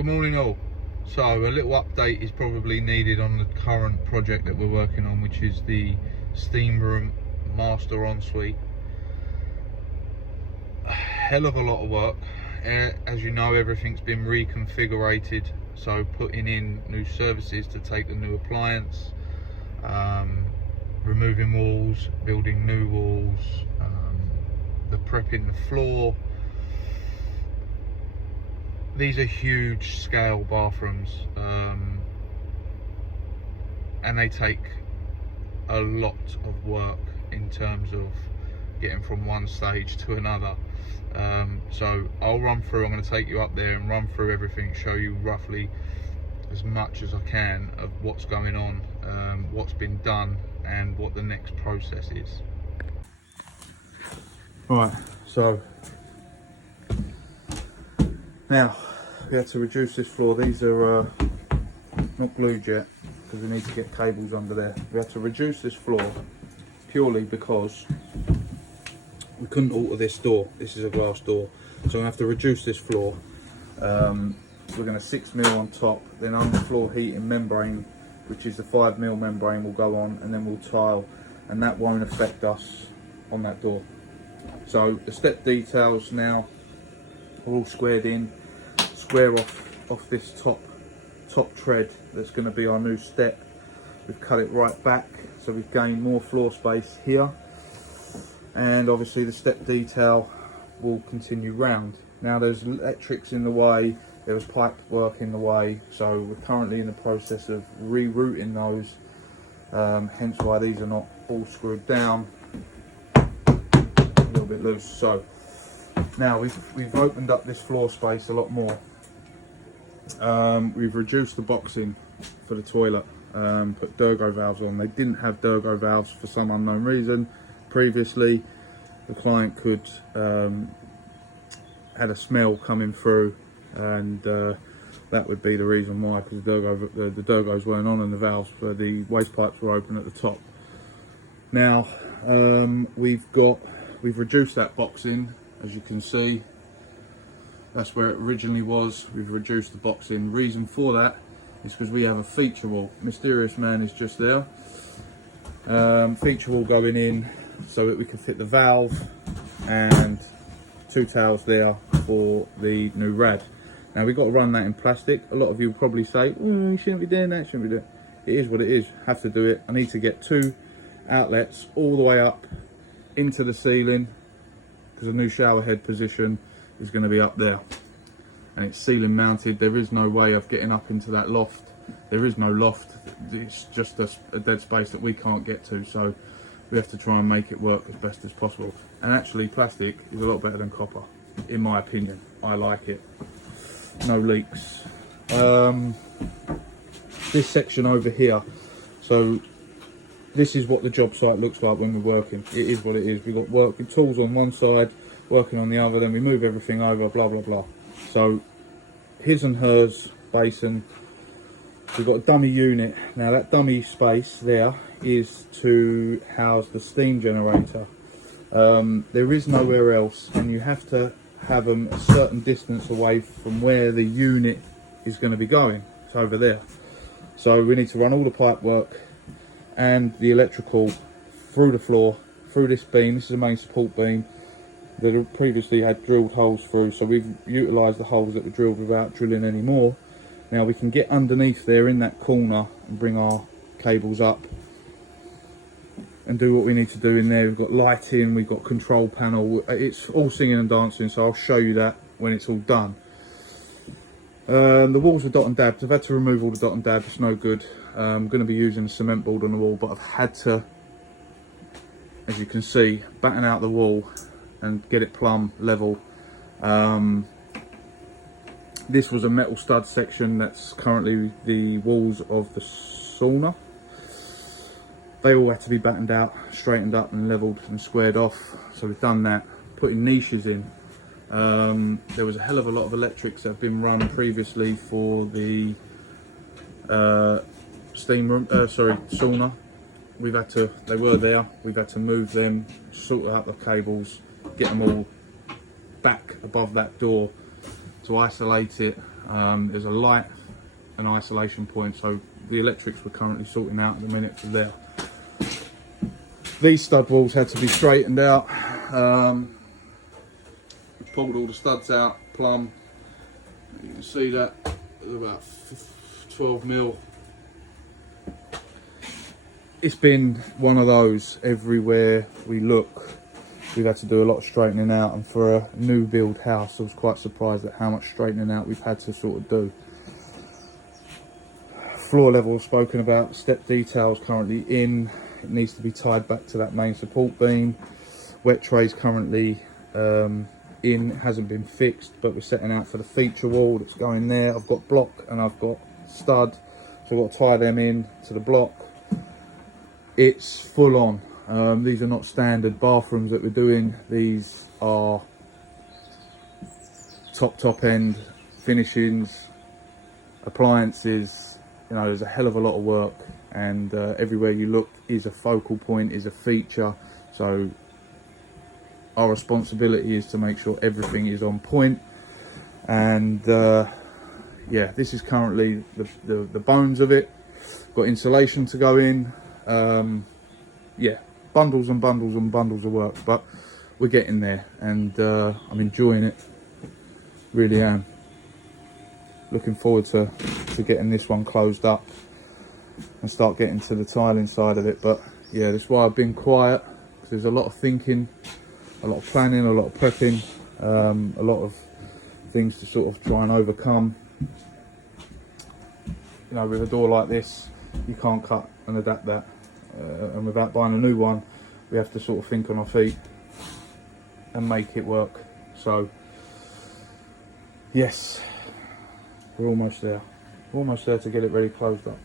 Good morning all. So a little update is probably needed on the current project that we're working on, which is the steam room master ensuite. A hell of a lot of work. As you know, everything's been reconfigured, so putting in new services to take the new appliance, removing walls, building new walls, the prepping the floor. These are huge scale bathrooms, and they take a lot of work in terms of getting from one stage to another. So I'll run through, I'm going to take you up there and run through everything, show you roughly as much as I can of what's going on, what's been done and what the next process is. Right, so now we had to reduce this floor. These are not glued yet because we need to get cables under there. We had to reduce this floor purely because we couldn't alter this door. This is a glass door, so I'm gonna have to reduce this floor. We're going to 6mm on top, then underfloor heating membrane, which is the 5mm membrane, will go on, and then we'll tile, and that won't affect us on that door. So the step details now are all squared in, square off this top tread. That's going to be our new step. We've cut it right back, so we've gained more floor space here, and obviously the step detail will continue round. Now there's electrics in the way, there was pipe work in the way, so we're currently in the process of rerouting those, hence why these are not all screwed down, a little bit loose. So now we've opened up this floor space a lot more. We've reduced the boxing for the toilet, put Durgo valves on. They didn't have Durgo valves for some unknown reason. Previously the client could had a smell coming through, and that would be the reason why, because the Durgos weren't on and the valves, the waste pipes were open at the top. Now we've reduced that boxing, as you can see. That's where it originally was. We've reduced the boxing. Reason for that is because we have a feature wall. Mysterious Man is just there. Feature wall going in so that we can fit the valve and 2 towels there for the new rad. Now we've got to run that in plastic. A lot of you will probably say, you shouldn't be doing that, shouldn't be doing it. It is what it is. Have to do it. I need to get 2 outlets all the way up into the ceiling, because the new shower head position is going to be up there, and it's ceiling mounted. There is no way of getting up into that loft. There is no loft. It's just a dead space that we can't get to, so we have to try and make it work as best as possible. And actually plastic is a lot better than copper, in my opinion. I like it. No leaks. This section over here, so this is what the job site looks like when we're working. It is what it is. We've got working tools on one side, working on the other, then we move everything over, blah blah blah. So his and hers basin, we've got a dummy unit. Now that dummy space there is to house the steam generator. There is nowhere else, and you have to have them a certain distance away from where the unit is going to be going. It's over there, so we need to run all the pipe work and the electrical through the floor, through this beam. This is the main support beam that previously had drilled holes through, so we've utilised the holes that were drilled without drilling any more. Now we can get underneath there in that corner and bring our cables up and do what we need to do in there. We've got lighting, we've got control panel, it's all singing and dancing, so I'll show you that when it's all done. The walls are dot and dabbed. I've had to remove all the dot and dab, it's no good. I'm going to be using a cement board on the wall, but I've had to, as you can see, batten out the wall and get it plumb level. This was a metal stud section that's currently the walls of the sauna. They all had to be battened out, straightened up and leveled and squared off, so we've done that. Putting niches in. There was a hell of a lot of electrics that have been run previously for the sauna. They were there, we've had to move them, sort out the cables, get them all back above that door to isolate it. There's a light and isolation point, so the electrics we're currently sorting out at the minute for there. These stud walls had to be straightened out. We pulled all the studs out, plumb. You can see that they're about 12 mil. It's been one of those everywhere we look. We've had to do a lot of straightening out, and for a new build house, I was quite surprised at how much straightening out we've had to sort of do. Floor level spoken about, step details currently in. It needs to be tied back to that main support beam. Wet tray's currently in, hasn't been fixed, but we're setting out for the feature wall that's going there. I've got block and I've got stud, so I've got to tie them in to the block. It's full on. These are not standard bathrooms that we're doing. These are top end finishings, appliances. You know, there's a hell of a lot of work, and everywhere you look is a focal point, is a feature. So our responsibility is to make sure everything is on point. And yeah, this is currently the bones of it. Got insulation to go in. Yeah, bundles and bundles and bundles of work, but we're getting there, and I'm enjoying it. Really am. Looking forward to getting this one closed up and start getting to the tiling side of it. But yeah, that's why I've been quiet, because there's a lot of thinking, a lot of planning, a lot of prepping, a lot of things to sort of try and overcome. You know, with a door like this, you can't cut and adapt that, and without buying a new one, we have to sort of think on our feet and make it work. So yes, we're almost there. We're almost there to get it ready closed up.